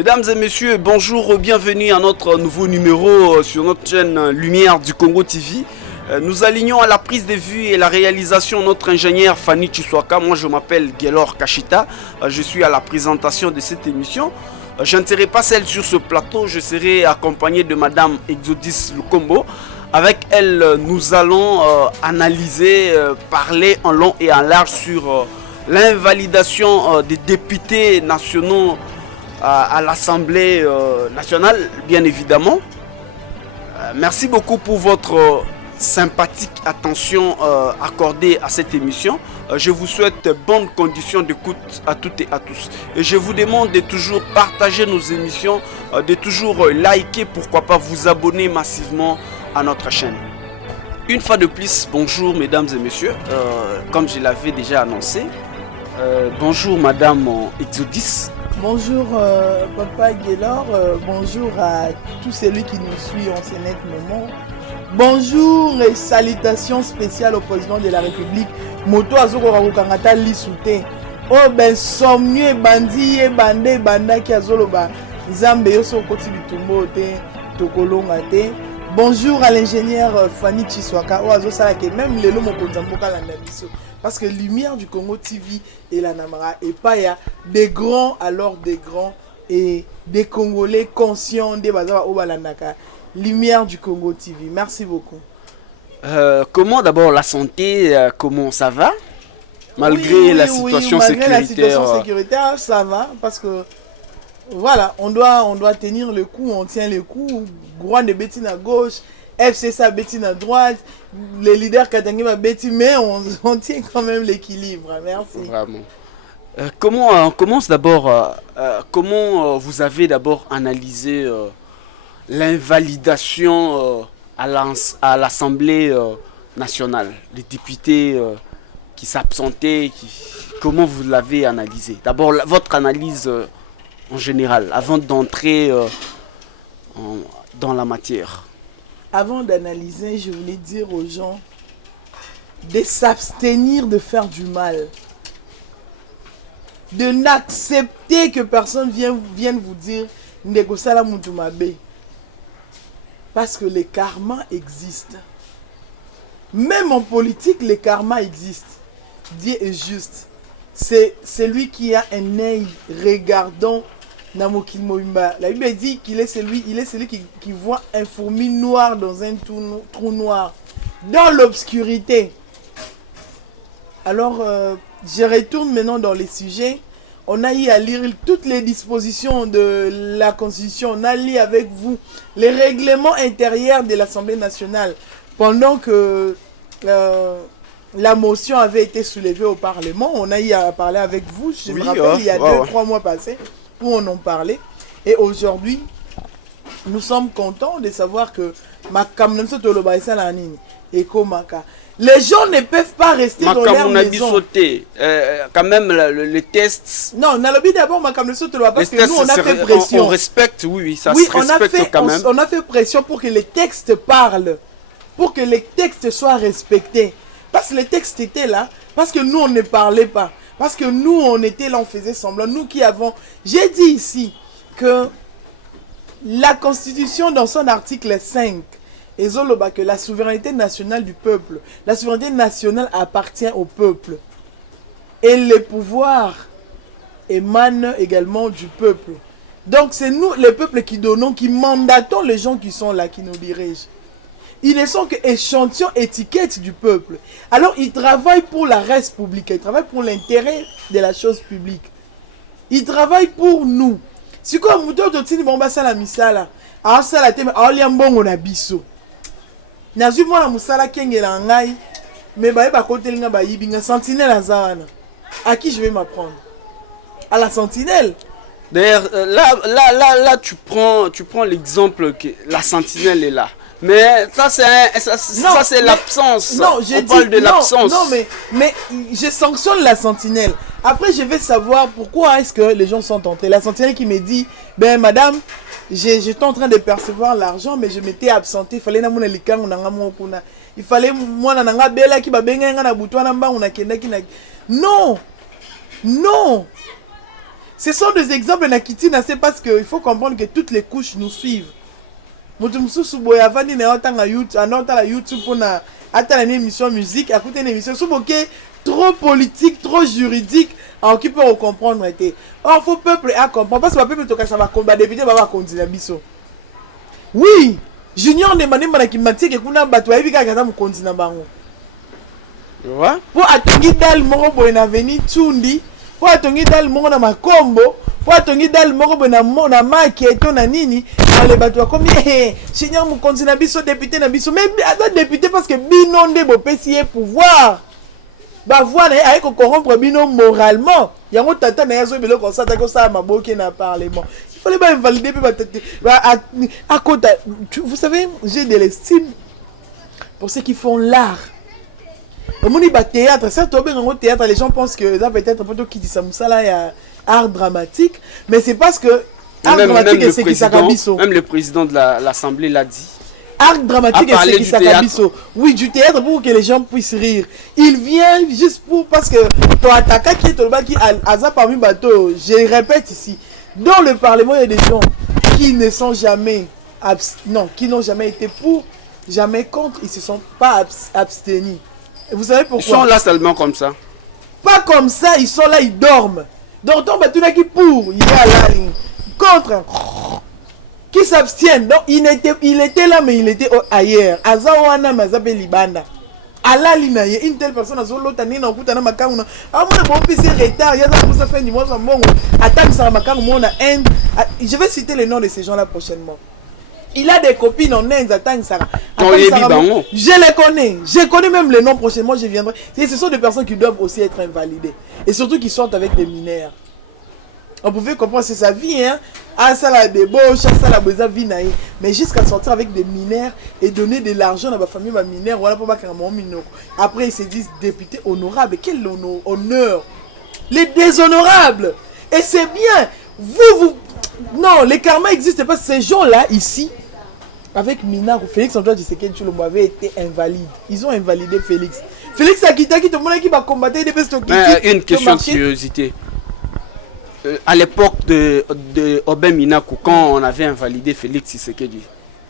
Mesdames et messieurs, bonjour, bienvenue à notre nouveau numéro sur notre chaîne Lumière du Congo TV. Nous alignons à la prise de vue et la réalisation notre ingénieur Fanny Chiswaka. Moi je m'appelle Gelor Kashita, je suis à la présentation de cette émission. Je ne serai pas seul sur ce plateau, je serai accompagné de Madame Exodis Lukombo. Avec elle, nous allons analyser, parler en long et en large sur l'invalidation des députés nationaux à l'Assemblée nationale, bien évidemment. Merci beaucoup pour votre sympathique attention accordée à cette émission. Je vous souhaite bonnes conditions d'écoute à toutes et à tous. Et je vous demande de toujours partager nos émissions, de toujours liker, pourquoi pas vous abonner massivement à notre chaîne. Une fois de plus, bonjour mesdames et messieurs. Comme je l'avais déjà annoncé, bonjour madame Exodis. Bonjour Papa Gelor, bonjour à tous celui qui nous suit en ce net moment. Bonjour et salutations spéciales au président de la République. Moto azoko kakokangata lisute. Oh ben somnier bandi et bandé banda ki azoloba. Nzambe yoso koti bitumbo te tokolonga te. Bonjour à l'ingénieur Fanny Chiswaka. Oh azosala ke même lelo mokonza mboka landa biso. Parce que Lumière du Congo TV et la Namara et pas il y a des grands alors des grands et des Congolais conscients des bazar au balandaka. Lumière du Congo TV. Merci beaucoup. Comment d'abord la santé, comment ça va malgré la situation sécuritaire? Malgré la situation sécuritaire, ça va parce que voilà, on doit tenir le coup, on tient le coup. Gouan de Betty à gauche, FCSA Betty à droite, les leaders Katangi va Betty, mais on tient quand même l'équilibre. Merci. Vraiment. Comment on commence d'abord? Comment vous avez d'abord analysé l'invalidation à l'Assemblée nationale, les députés qui s'absentaient, comment vous l'avez analysé? D'abord, votre analyse en général, avant d'entrer dans la matière. Avant d'analyser, je voulais dire aux gens de s'abstenir de faire du mal. De n'accepter que personne vienne vous dire « Ndekosala mutumabe ». Parce que les karmas existent. Même en politique, les karmas existent. Dieu est juste. C'est celui qui a un œil regardant Namokil Moimba. La Bible dit qu'il est celui qui voit un fourmi noir dans un trou noir, dans l'obscurité. Alors, je retourne maintenant dans les sujets. On a eu à lire toutes les dispositions de la Constitution. On a lu avec vous les règlements intérieurs de l'Assemblée nationale. Pendant que la motion avait été soulevée au Parlement, on a eu à parler avec vous. Je me rappelle, il y a 2-3 mois passés, où on en parlait. Et aujourd'hui, nous sommes contents de savoir que les gens ne peuvent pas rester dans leur maison. Quand même, les tests... Non, on a le d'abord, parce que nous, on a fait pression. On respecte, oui, ça se respecte quand même. On a fait pression pour que les textes parlent, pour que les textes soient respectés. Parce que les textes étaient là, parce que nous, on ne parlait pas. Parce que nous, on était là, on faisait semblant. Nous qui avons... J'ai dit ici que la Constitution, dans son article 5, que la souveraineté nationale du peuple, la souveraineté nationale appartient au peuple. Et les pouvoirs émanent également du peuple. Donc c'est nous, les peuples, qui donnons, qui mandatons les gens qui sont là, qui nous dirigent. Ils ne sont qu'échantillons, étiquettes du peuple. Alors ils travaillent pour la res publique, ils travaillent pour l'intérêt de la chose publique. Ils travaillent pour nous. Si comme nous totini bomba sala misala, a sala teme a liambongo na biso. Nazu mwana musala kengela ngai, mais ba côté linga ba yibinga sentinelle azana. À qui je vais m'apprendre? À la sentinelle. D'ailleurs, là, tu prends l'exemple que la sentinelle est là. Mais ça, c'est l'absence. Non, on parle de l'absence. Non, mais je sanctionne la sentinelle. Après, je vais savoir pourquoi est-ce que les gens sont entrés. La sentinelle qui me dit, ben madame, j'étais en train de percevoir l'argent, mais je m'étais absenté. Il fallait il fallait moi nanga bela ki babenga na butwana mba una kenda ki. Non. Ce sont des exemples Nakitina, c'est parce qu'il faut comprendre que toutes les couches nous suivent. Mutumsusu boya vandi na otanga YouTube, anota la YouTube pour na ata une émission musique, à côté une émission souboké trop politique, trop juridique, en qui peut comprendre été. Or faut peuple à comprendre parce que le peuple to ça va combat député va continuer biso. Oui, Junior demandé manaki matique kuna bato yebi ka kaza mu continent bango. Ouais. Pour atongi dal moko boye na veni Tsundi, pour atongi dal moko na Makombo. Pour atongi dal moko boye na maketo na nini, les bato comme Junior mu continent biso député na biso mais député parce que bino nde bo pesier pouvoir. Bah voilà, avec corrompre bino moralement. Yango tata na yazo belo comme ça ta ko ça maboke na parlement. Il fallait pas invalider à côté. Vous savez, j'ai de l'estime pour ceux qui font l'art. Au monde du théâtre, certes au bien théâtre, les gens pensent que ça peut-être un peu qui dit ça il y a art dramatique, mais c'est parce que art dramatique c'est qui ça même le président de l'Assemblée l'a dit. Art dramatique et c'est qui ça oui, du théâtre pour que les gens puissent rire. Il vient juste pour parce que ton attaquant qui est au bas qui a parmi bateau, je répète ici, dans le Parlement il y a des gens qui ne sont jamais qui n'ont jamais été pour, jamais contre, ils se sont pas abstenus. Et vous savez pourquoi? Ils sont là seulement comme ça. Pas comme ça, ils sont là, ils dorment. Donc on bateau là qui pour, il y a là contre. Qui s'abstiennent. Donc il était là mais il était ailleurs. Azawana mazabe libanda. Ala linaye une telle personne azolota nina okutana makangu na amona bon PC retard yaza musa fin du mois mbongo attaque ça makangu mona Inde. Je vais citer les noms de ces gens-là prochainement. Il a des copines en Inde, attaque ça. Je les connais. Je connais même les noms prochainement, je viendrai. Et ce sont des personnes qui doivent aussi être invalidées et surtout qui sortent avec des mineurs. On pouvait comprendre c'est sa vie, hein. Ah, ça la débauche, ça la besoin vie naïe. Mais jusqu'à sortir avec des mineurs et donner de l'argent à ma famille, ma mineur, voilà pour pas qu'un moment mineur. Après, ils se disent député honorable. Quel honneur? Les déshonorables. Et c'est bien. Vous. Non, les karma existent pas. Ces gens-là, ici, avec Minard ou Félix Antoine Tshisekedi Tshilombo avaient été invalides. Ils ont invalidé Félix. Félix Akita qui te montre qui va combattre des bestes. Une question de curiosité. À l'époque de Obin Minaku, quand on avait invalidé Félix Tshisekedi,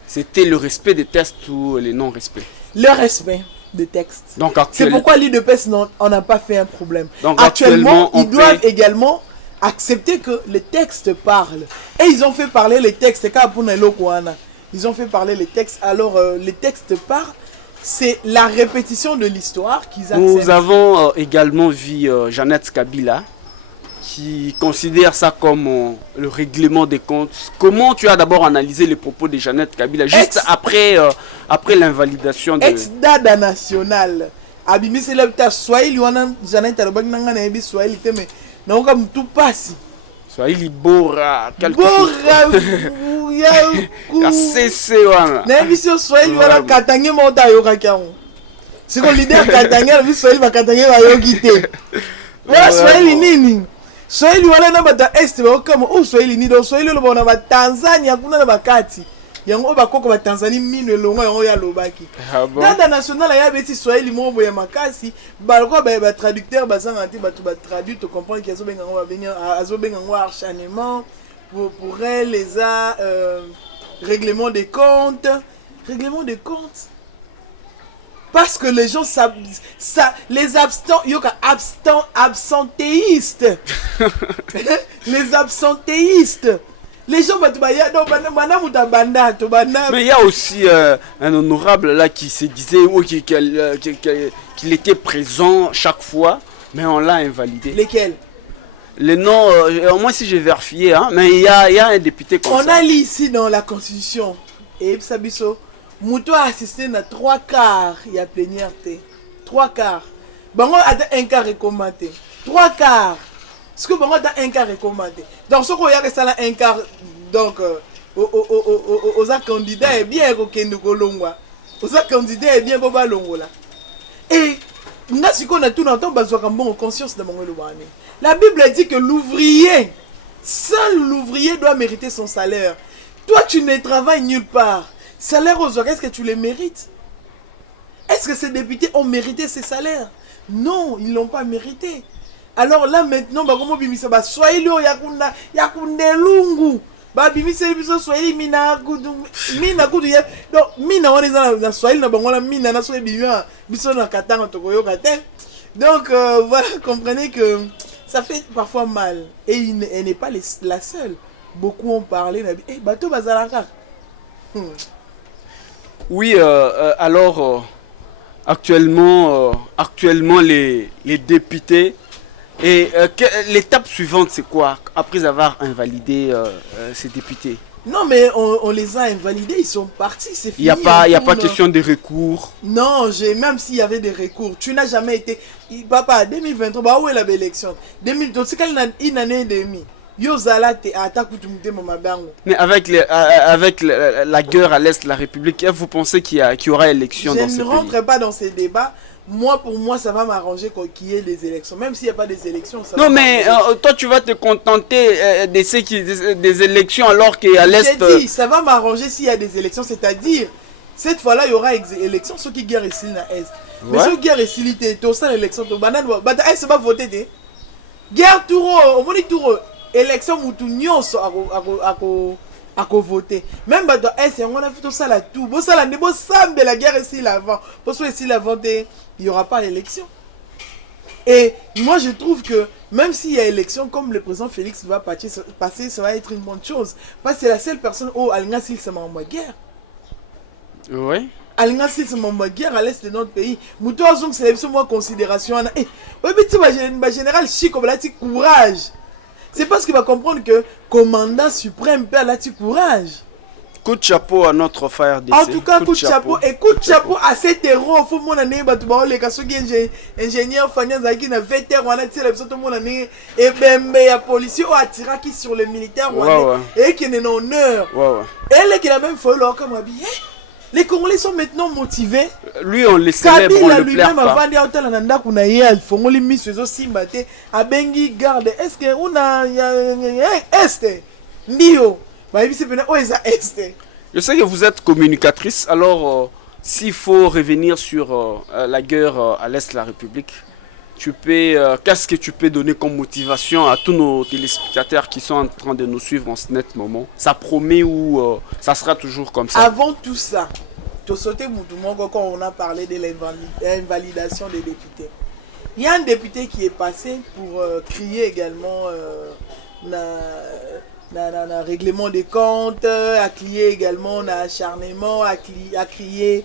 c'était le respect des textes ou le non-respect? Le respect des textes. Donc c'est pourquoi l'IDPS, on n'a pas fait un problème. Donc actuellement ils doivent également accepter que les textes parlent. Et ils ont fait parler les textes. Ils ont fait parler les textes. Alors les textes parlent. C'est la répétition de l'histoire qu'ils acceptent. Nous avons également vu Jeannette Kabila, qui considère ça comme le règlement des comptes. Comment tu as d'abord analysé les propos de Jeannette Kabila juste après l'invalidation de... Ex-dada national. Abimi c'est là Swahili wana Jeannette alobaki nanga na yebi Swahili te mais non comme tout passe. Swahili bora quelque chose. Bora. CC wana. Na yebi Swahili wana katange mota yoka kiango. C'est que leader katange na Swahili ba katange ba yoki te. Wa Swahili nini? Swahili wana na bata est ba kama Swahili ni do Swahili lo bona ba Tanzania kuna na bakati. Yango ba koko ba Tanzania mino longo yango ya lobaki. Dada national ya beti Swahili mo boya makasi ba ko ba traducteur ba sanga ti ba traduire to comprendre que azo benga ngo ba venir azo benga ngo acharnement pour elle les règlement des comptes. Règlement des comptes. Parce que les gens les absentéistes. Les absentéistes. Les gens mais il y a aussi un honorable là qui se disait qu'il était présent chaque fois, mais on l'a invalidé. Lesquels? Les noms, au moins si j'ai vérifié, hein, mais il y a un député comme ça. On a lu ici dans la Constitution, et Sabiso, Mouto a assisté à 3/4, il y a plénière. 3/4. Bango a un quart recommandé. 3/4. Ce que Bango a un quart recommandé. Donc, ce qu'on y a resté là un quart, donc, aux candidats est bien qu'on longwa. Aux candidats est bien boba longola. Et, nous a tout l'entend, besoin de conscience de mon la Bible dit que l'ouvrier, seul l'ouvrier doit mériter son salaire. Toi, tu ne travailles nulle part. Salaire aux oreilles, est-ce que tu les mérites? Est-ce que ces députés ont mérité ces salaires? Non, ils ne l'ont pas mérité. Alors là maintenant bakomo bimisa ba Swahili o yakunda lungu ba bimisa biso Swahili mina kudu donc mina wana eza na Swahili na bango na mina na Swahili bimia biso na katanga tokoyoka te. Donc voilà, comprenez que ça fait parfois mal et elle n'est pas la seule. Beaucoup ont parlé bateau bazalaka. Oui, alors actuellement les députés. Et l'étape suivante, c'est quoi? Après avoir invalidé ces députés? Non, mais on les a invalidés, ils sont partis, c'est fini. Il n'y a pas question de recours. Non, même s'il y avait des recours, tu n'as jamais été... Papa, 2023, bah où est la belle élection? 2023, c'est une année et demie. Mais avec la guerre à l'Est de la République, vous pensez qu'il y aura élection dans ce pays? Je ne rentre pas dans ces débats. Pour moi, ça va m'arranger qu'il y ait des élections. Même s'il n'y a pas des élections, ça va mais toi, tu vas te contenter des élections alors qu'à l'Est... J'ai dit, ça va m'arranger s'il y a des élections. C'est-à-dire, cette fois-là, il y aura élections. Ceux qui guerrent ici à l'Est. Mais ceux qui guerrent ici, tu as l'élection. Tu vas voter. Guerre touro, au moins touro. Élection où tout le monde a voté. Même si on a fait tout ça là, tout. Bon, ça là, de la guerre ici l'avant. Pour ceux ici l'avant, il n'y aura pas d'élection. Et moi, je trouve que même s'il y a élection, comme le président Félix va passer, ça va être une bonne chose. Parce que c'est la seule personne où Alina Sil se met en guerre. Oui. Alina Sil se met en guerre à l'est de notre pays. Moutou Azong, c'est moi considération. Oui, mais tu vois, général Chico, là, tu courage. C'est parce qu'il va comprendre que commandant suprême perd là du courage. Coup de chapeau à notre frère DC. En tout cas, coup de chapeau. Et coup de chapeau à cet héros. Il faut mon année, les ingénieurs, qui n'a 20 heures, on a tiré tout le monde année. Et ben, il y a policier qui a tiré sur le militaire et qui est en honneur. Et qui a même fait l'or comme habillé. Les Congolais sont maintenant motivés. Lui, on les célèbre, on le plaire pas. Kabila lui-même avant d'entrer dans la il faut les mis sur Simbate à Bengi garde. Est-ce que on a est Ndio bah il s'est venu est. Je sais que vous êtes communicatrice, alors s'il faut revenir sur la guerre à l'Est de la République, qu'est-ce que tu peux donner comme motivation à tous nos téléspectateurs qui sont en train de nous suivre en ce net moment? Ça promet ou ça sera toujours comme ça? Avant tout ça, quand on a parlé de l'invalidation des députés, il y a un député qui est passé pour crier également le règlement des comptes, à crier également l'acharnement, à crier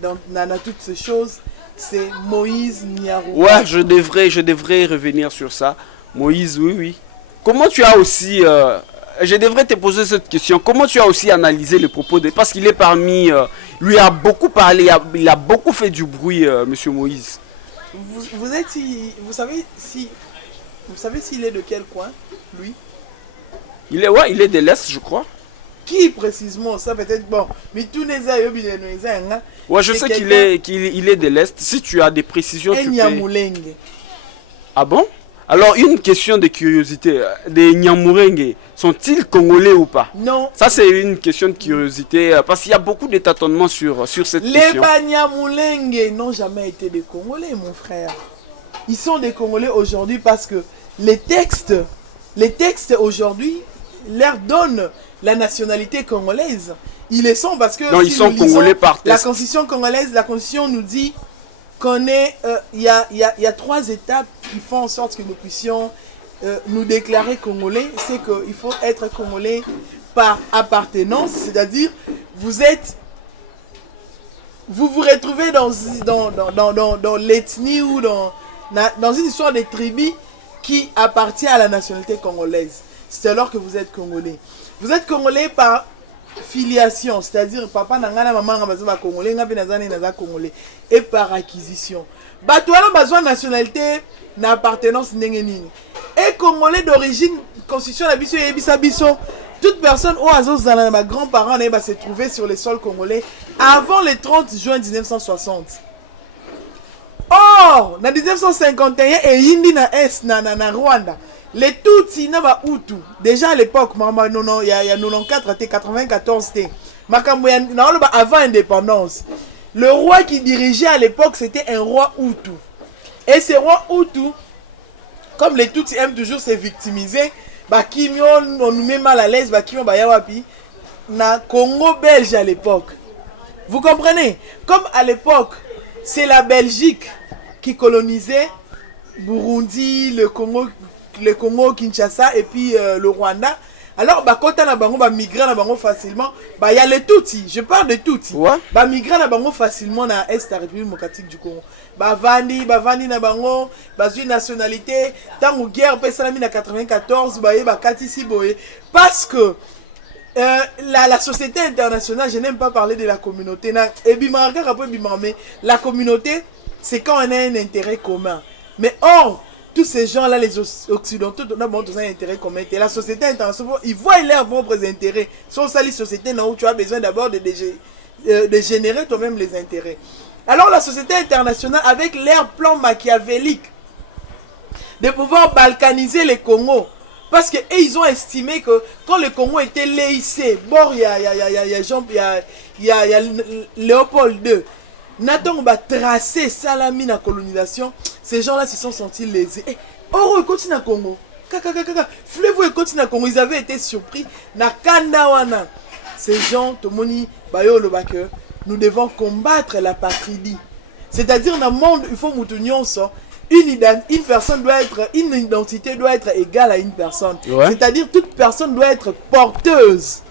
dans toutes ces choses. C'est Moïse Nyarou. Ouais, je devrais revenir sur ça. Moïse, oui. Comment tu as aussi... je devrais te poser cette question. Comment tu as aussi analysé les propos de... Parce qu'il est parmi... lui a beaucoup parlé, il a beaucoup fait du bruit, monsieur Moïse. Vous savez s'il est de quel coin, lui? Il est de l'Est, je crois. Qui précisément? Ça peut-être bon. Mais tout les ouais, je sais qu'il est de l'Est. Si tu as des précisions, tu peux... Ah bon? Alors, une question de curiosité. Les Nyamulenge, sont-ils congolais ou pas? Non. Ça, c'est une question de curiosité. Parce qu'il y a beaucoup de tâtonnements sur cette question. Les Nyamulenge n'ont jamais été des Congolais, mon frère. Ils sont des Congolais aujourd'hui parce que les textes aujourd'hui leur donnent la nationalité congolaise. Ils le sont parce que... Non, ils sont congolais par test. La constitution congolaise, la constitution nous dit qu'on est... Il y a 3 étapes qui font en sorte que nous puissions nous déclarer congolais. C'est qu'il faut être congolais par appartenance, c'est-à-dire vous vous retrouvez dans l'ethnie ou dans une histoire de tribu qui appartient à la nationalité congolaise. C'est alors que vous êtes congolais. Vous êtes congolais par filiation, c'est-à-dire papa nangana maman ngaba congolais ngapi nazana naza congolais, et par acquisition. Bato wana bazwa nationalité na appartenance ndenge nini. Et congolais d'origine, constitution la biso yebisa biso, toute personne ou azozala na grands-parents na se trouver sur le sol congolais avant le 30 juin 1960. Or, en 1951, et Yindi na Est, na Rwanda, les Tutsi na ba Hutu, déjà à l'époque, il y a 94, 94, avant l'indépendance, le roi qui dirigeait à l'époque, c'était un roi Hutu. Et ce roi Hutu Comme les Tutsis aiment toujours se victimiser, Bakimio, on nous met mal à l'aise, Bakimio, Bayawapi, na Congo belge à l'époque. Vous comprenez? Comme à l'époque, c'est la Belgique qui colonisait Burundi, le Congo, Kinshasa et puis le Rwanda. Alors, quand on a migré facilement, il y a les Tutsis, je parle de Tutsis. Ouais. Migré facilement dans l'Est de la République démocratique du Congo. Bavandi na bango, une nationalité, tant que guerre en 1994, parce que la société internationale, je n'aime pas parler de la communauté. La communauté, c'est quand on a un intérêt commun. Mais or, tous ces gens-là, les Occidentaux, on a un intérêt commun. Et la société internationale, ils voient leurs propres intérêts. Sur ça, les sociétés, où tu as besoin d'abord de générer toi-même les intérêts. Alors la société internationale, avec leur plan machiavélique, de pouvoir balkaniser les Congos, parce qu'ils ont estimé que quand le Congo était laissé, bon, il y a Léopold II, Nathan va tracer Salami la colonisation, ces gens-là se sont sentis lésés. Oh, ils continuent à Congo. Fleuve, ils continuent à Congo. Ils avaient été surpris. Na Kandawana. Ces gens, Tomoni, Bayo, le Baker, nous devons combattre la patrie. C'est-à-dire, dans le monde, il faut moutonnion ça. Une identité doit être égale à une personne. Ouais. C'est-à-dire, toute personne doit être porteuse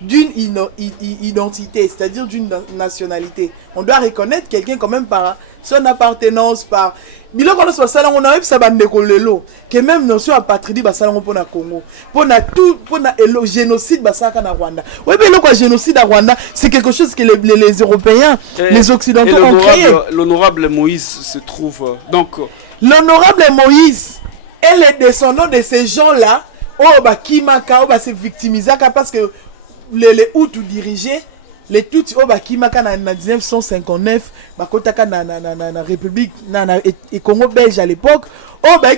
d'une identité, c'est-à-dire d'une nationalité. On doit reconnaître quelqu'un quand même par son appartenance, par... On a eu ça que même notion à patrie pour le Congo, pour le génocide na Rwanda. Oui, mais le génocide à Rwanda, c'est quelque chose que les Européens, les Occidentaux ont créé. L'honorable Moïse se trouve donc. L'honorable Moïse est le descendant de ces gens-là, qui se victimisent parce que les Hutus dirigeaient. Les Tutsis Kimaka en 1959, bakotaka na République et Congo belge à l'époque,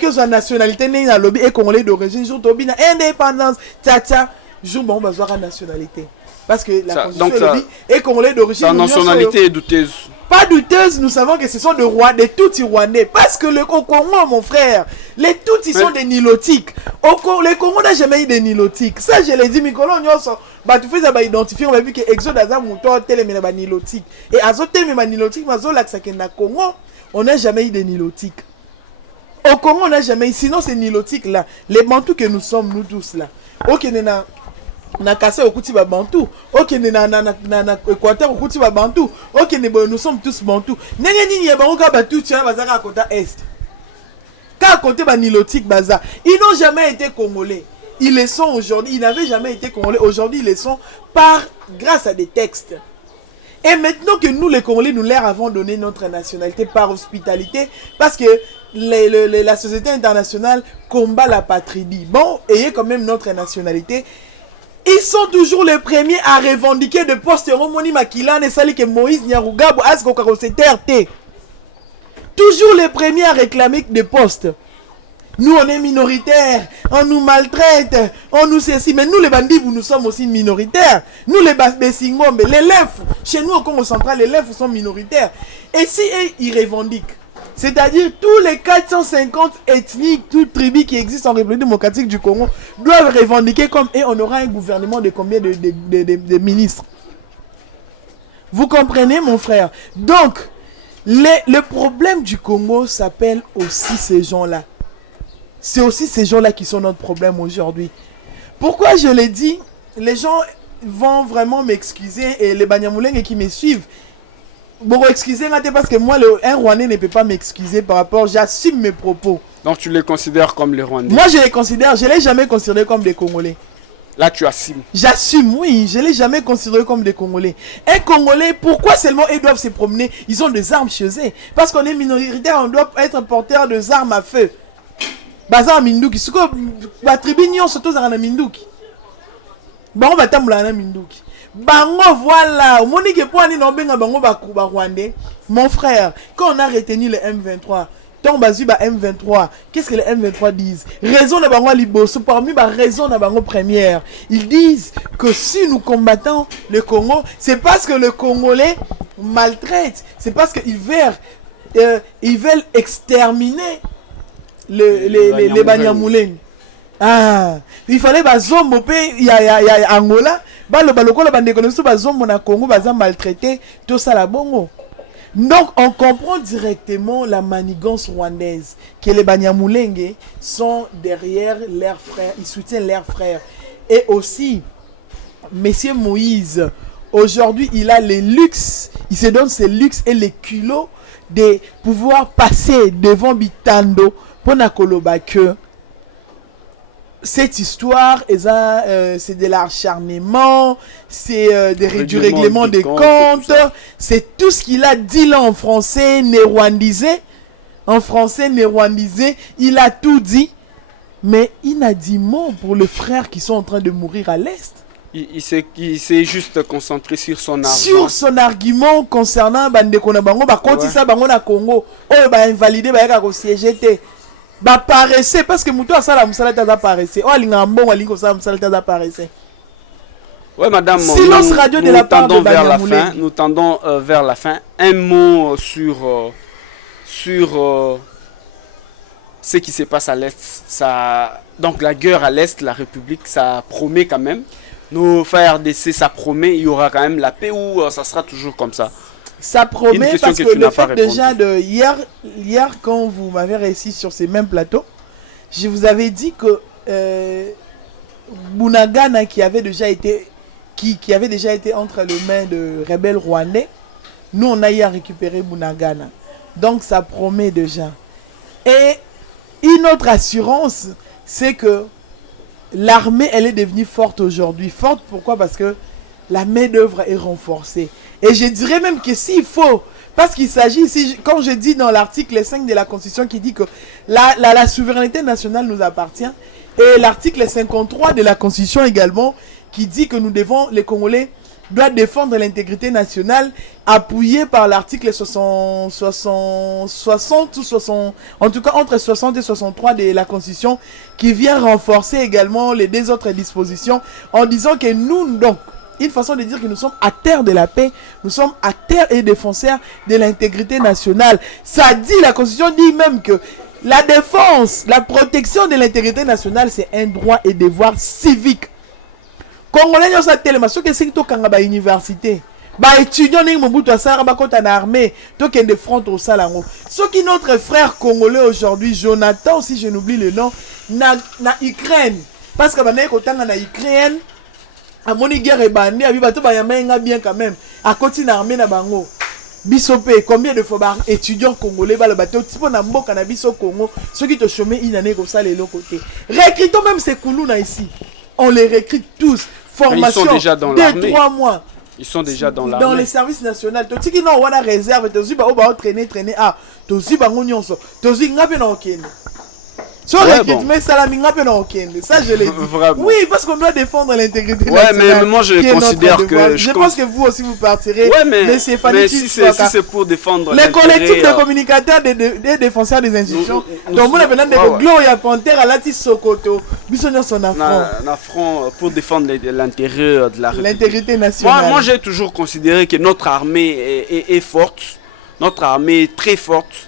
ils ont nationalité na lobby et congolais d'origine, jour tobina indépendance, tcha jour bon bazwara nationalité. Parce que la constitution lobby et congolais d'origine. Sa nationalité est douteuse. Pas douteuse, nous savons que ce sont des Tutsis rwandais. Parce que le Congo, mon frère, les Tutsis sont des nilotiques. Le Congo n'a jamais eu des nilotiques. Ça, je l'ai dit, mais quand on tu fais identifier, on a vu que Exode Azam ou toi, tel est nilotique. Et Azot tel est nilotique, mais Azot là, Congo, on n'a jamais eu des nilotiques. Au Congo, on n'a jamais eu. Sinon, ces nilotiques là, les Bantous que nous sommes, nous tous là. Ok, na kase okuti ba bantu, ok na Équateur okuti ba bantu, ok nous sommes tous bantu. Nenge nini ya bango ba tout tient bazaka à côté est. Ka côté ba nilotique baza. Ils n'ont jamais été congolais. Ils le sont aujourd'hui, ils n'avaient jamais été congolais. Aujourd'hui, ils le sont grâce à des textes. Et maintenant que nous les Congolais nous leur avons donné notre nationalité par hospitalité parce que la société internationale combat la patrie. Bon, ayez quand même notre nationalité. Ils sont toujours les premiers à revendiquer de postes. Romoni Makila ne sali que Moïse Nyarugabo Asko Karoseterté. Toujours les premiers à réclamer des postes. Nous on est minoritaires, on nous maltraite, on nous ceci, mais nous les bandits nous sommes aussi minoritaires. Nous les Bessingombe, les Lefs, chez nous au Congo central les Lefs sont minoritaires. Et si ils revendiquent, c'est-à-dire tous les 450 ethniques, toutes tribus qui existent en République démocratique du Congo doivent revendiquer comme et on aura un gouvernement de combien de ministres. Vous comprenez mon frère? Donc, le problème du Congo s'appelle aussi ces gens-là. C'est aussi ces gens-là qui sont notre problème aujourd'hui. Pourquoi je l'ai dit? Les gens vont vraiment m'excuser et les Banyamulenge qui me suivent. Bon, excusez-moi parce que moi, un Rwandais ne peut pas m'excuser par rapport, j'assume mes propos. Donc tu les considères comme les Rwandais? Moi, je les considère, je ne l'ai jamais considéré comme des Congolais. Là, tu assumes? J'assume, oui, je ne l'ai jamais considéré comme des Congolais. Un Congolais, pourquoi seulement ils doivent se promener? Ils ont des armes chez eux. Parce qu'on est minoritaire, on doit être porteur de armes à feu. Baza Minduki, ce que la tribu surtout dans Minduki. Bon, on va t'emblancher Minduki. Bango, voilà. Mon frère, quand on a retenu le M23, tant basu ba M23, qu'est-ce que les M23 disent? Raison de Bango Liboso, parmi les raisons de Bango première, ils disent que si nous combattons le Congo, c'est parce que le Congolais maltraite, c'est parce qu'ils veulent exterminer les Banyamulenge. Ah, il fallait bazombo pe il y a Angola, le balokola bande connaissance bazombo na Congo bazam maltraité tout ça la bongo. Donc on comprend directement la manigance rwandaise que les Banyamulenge sont derrière leurs frères, ils soutiennent leurs frères. Et aussi Monsieur Moïse aujourd'hui il a le luxe, il se donne ce luxe et les culots de pouvoir passer devant Bitando pour na koloba que cette histoire, c'est de l'acharnement, c'est du règlement des comptes, c'est tout ce qu'il a dit là en français néerlandisé. En français néerlandisé, il a tout dit, mais il n'a dit mot pour les frères qui sont en train de mourir à l'Est. Il s'est juste concentré sur son argument. Sur son argument concernant Bandeko na bango, ba kotisa bango na Congo, oh ba invalider ba yaka ko siéger. Bah paraissait parce que muto asala musala taza paraissait. Oh alinga mbongo alinga osala musala taza paraissait. Ouais madame, silence radio de la part de vers la fin, nous tendons vers la fin. Un mot sur ce qui se passe à l'Est. Ça, donc la guerre à l'Est, la République, ça promet quand même. Nos FARDC, ça promet, il y aura quand même la paix ou ça sera toujours comme ça. Ça promet parce que le fait déjà de hier quand vous m'avez réussi sur ces mêmes plateaux, je vous avais dit que Bunagana qui avait déjà été entre les mains de rebelles rwandais, nous on a eu à récupérer Bunagana. Donc ça promet déjà. Et une autre assurance, c'est que l'armée elle est devenue forte aujourd'hui. Forte pourquoi? Parce que la main-d'œuvre est renforcée. Et je dirais même que s'il faut, parce qu'il s'agit ici, comme je dis dans l'article 5 de la Constitution qui dit que la souveraineté nationale nous appartient, et l'article 53 de la Constitution également qui dit que nous devons, les Congolais doivent défendre l'intégrité nationale, appuyé par l'article 60 ou 60, en tout cas entre 60 et 63 de la Constitution, qui vient renforcer également les deux autres dispositions en disant que nous, donc, une façon de dire que nous sommes à terre de la paix, nous sommes à terre et défenseurs de l'intégrité nationale. Ça dit, la Constitution dit même que la défense, la protection de l'intégrité nationale, c'est un droit et devoir civique. Congolais, nous sommes tellement sûrs que c'est tout quand à l'université. Bah étudiants ni Mobutu asara ba kota na armée, to ken de front au salango. Ce qui notre frère congolais aujourd'hui, Jonathan, si je n'oublie le nom, na Ukraine, parce que bana ko tanga na Ukraine. A moni guerre et bandé, a bato ba yamenga bien quand même. A côté na armée na bango. Bisopé, combien de fois étudiants congolais ba le bateau tipo na mboka na biso Congo, ceux qui te chômé une année comme ça les l'autre côté. Recrutons même ces Koulouna ici. On les recrute tous. Formation. Ils sont déjà dans l'armée. 2-3 mois. Ils sont déjà dans l'armée. Dans les services nationaux. Tu dis non, on a réserve. Tu dis bah on va traîner. Ah, tu dis bah on y en sort. Tu dis ngape na okende. Sur le rythme, ça je l'ai dit. Vraiment. Oui, parce qu'on doit défendre l'intégrité nationale. Ouais, mais moi je considère que... Je pense que vous aussi vous partirez. Ouais, mais si c'est pour défendre les collectifs de communicateurs des défenseurs des institutions. Donc, moi, maintenant, Gloria Panther à la Sokoto. Bisogna son affront pour défendre l'intérêt de la République. L'intégrité nationale. Moi, j'ai toujours considéré que notre armée est forte. Notre armée est très forte.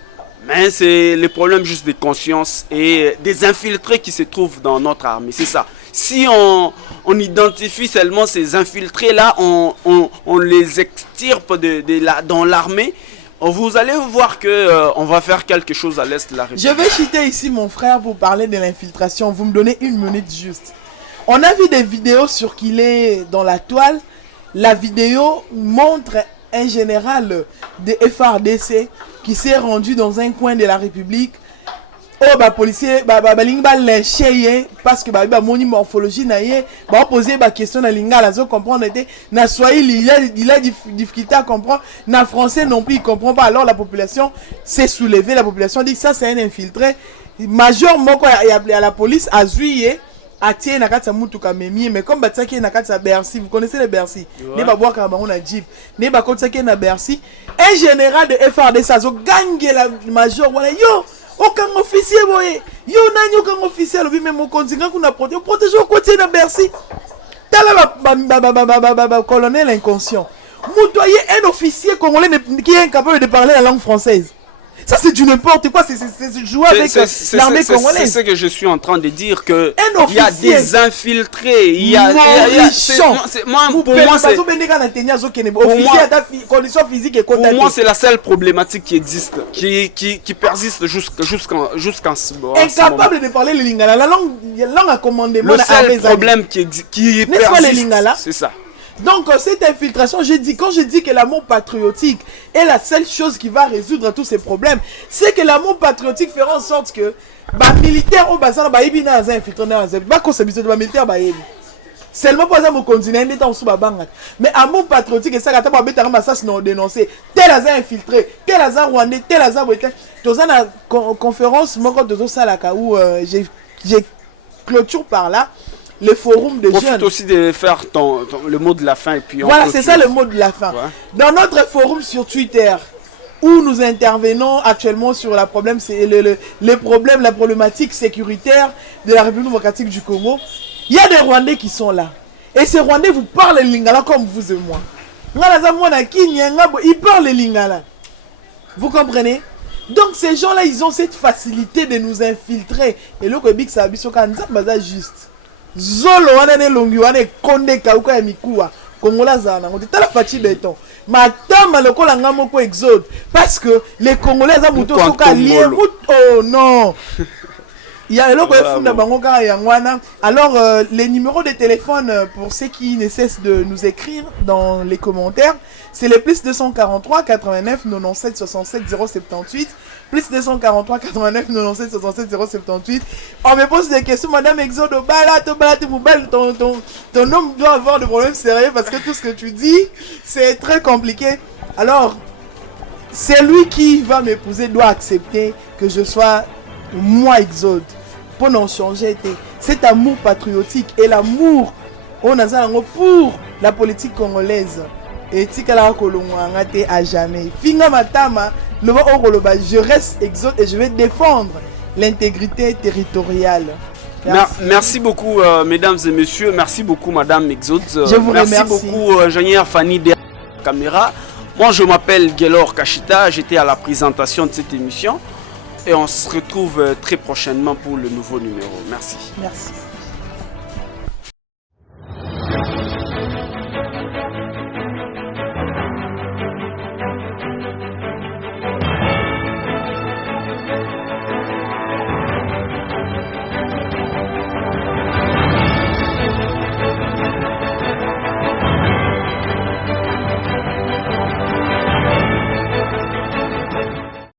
Mais c'est le problème juste de conscience et des infiltrés qui se trouvent dans notre armée. C'est ça. Si on identifie seulement ces infiltrés-là, on les extirpe dans l'armée, vous allez voir qu'on va faire quelque chose à l'Est de la République. Je vais citer ici mon frère pour parler de l'infiltration. Vous me donnez une minute juste. On a vu des vidéos circuler dans la toile. La vidéo montre un général de FARDC qui s'est rendu dans un coin de la République. Oh, bah, policier, bah, lynché, parce que, bah, mon morphologie, bah, poser, bah, question, na linga, la zo comprendre, na swahili, il a difficulté à comprendre, na français non plus, il comprend pas. Alors, la population s'est soulevée, la population dit que ça, c'est un infiltré. Major, moko, il a la police, a zouillé, a tiré na kati mutuka memie, mais comme batsaki na kati Bercy, vous connaissez les Bercy, ne ba boire quand on a jeep, ne ba kotsaki na Bercy, un général de FRD ça zo gagne la major wala yo aucun officier boye yo nani aucun officier lui même kontinga kuna protéger au côté na Bercy tala colonel inconscient mutoyer un officier congolais qui est incapable de parler la langue française Ça, c'est du n'importe quoi. C'est jouer avec l'armée congolaise. C'est ce que je suis en train de dire, que il y a des infiltrés. Il y a pour moi, c'est la seule problématique qui existe, qui persiste jusqu'à ce moment. Incapable de parler le lingala. La langue à commandement. Le seul problème qui persiste, c'est ça. Donc cette infiltration, quand je dis que l'amour patriotique est la seule chose qui va résoudre tous ces problèmes, c'est que l'amour patriotique fera en sorte que les militaires au bassin baïbi na infiltré na ba ko sabiso ba militaire baïbi. Seulement pour ça mon continent est en sous babanga. Mais amour patriotique et ça quand ba beta massas non dénoncer tel azan infiltré, tel azan rwandais, tel azan britannique. Dans une conférence moko de salaka où j'ai clôture par là. Le forum de Profite jeunes. Aussi de faire le mot de la fin et puis voilà, c'est ça le mot de la fin. Ouais. Dans notre forum sur Twitter, où nous intervenons actuellement sur la problématique sécuritaire de la République démocratique du Congo, il y a des Rwandais qui sont là. Et ces Rwandais vous parlent le lingala comme vous et moi. Ils parlent le lingala. Vous comprenez? Donc ces gens-là, ils ont cette facilité de nous infiltrer. Et le Québec, ça a juste. Zolo wana ne longi wana konde kauka ya mikuwa Kongola zana on tala fachi beton matama lokola ngamo ko exode parce que les Congolais za muto soka lié oh non il y a le funda bango ka ya ngwana. Alors les numéros de téléphone pour ceux qui ne cessent de nous écrire dans les commentaires, c'est les plus 243 89 97 67 078 plus 243 89 97 67 078. On me pose des questions, Madame Exode, ton homme doit avoir des problèmes sérieux parce que tout ce que tu dis, c'est très compliqué. Alors, celui qui va m'épouser doit accepter que je sois moi Exode. Pour non changer, cet amour patriotique et l'amour pour la politique congolaise. Et tikala kolongwanga te à jamais. Finga matama, je reste Exode et je vais défendre l'intégrité territoriale. Merci beaucoup mesdames et messieurs, merci beaucoup madame Exode. Je vous remercie. Merci beaucoup ingénieur Fanny de caméra. Moi je m'appelle Gelor Kashita, j'étais à la présentation de cette émission et on se retrouve très prochainement pour le nouveau numéro. Merci. Merci.